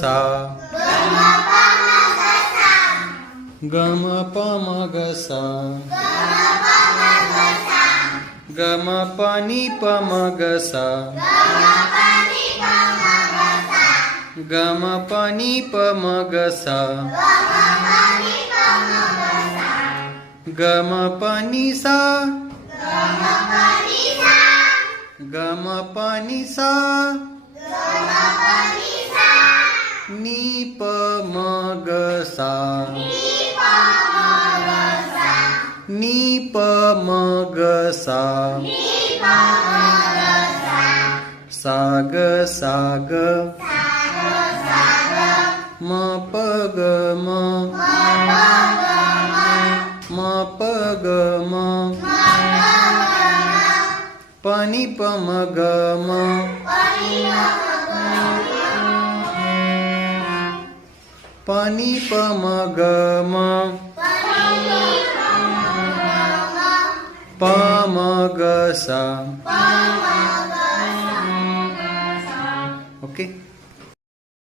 सा गम पम ग सा गम पनि पम ग सा गम पनि पम ग सा गम पनि सा गम पनि सा नी प म ग सा नी प म ग सा ग म प ग म प ग म पनि प म ग म पनि प म ग म प म ग सा ओके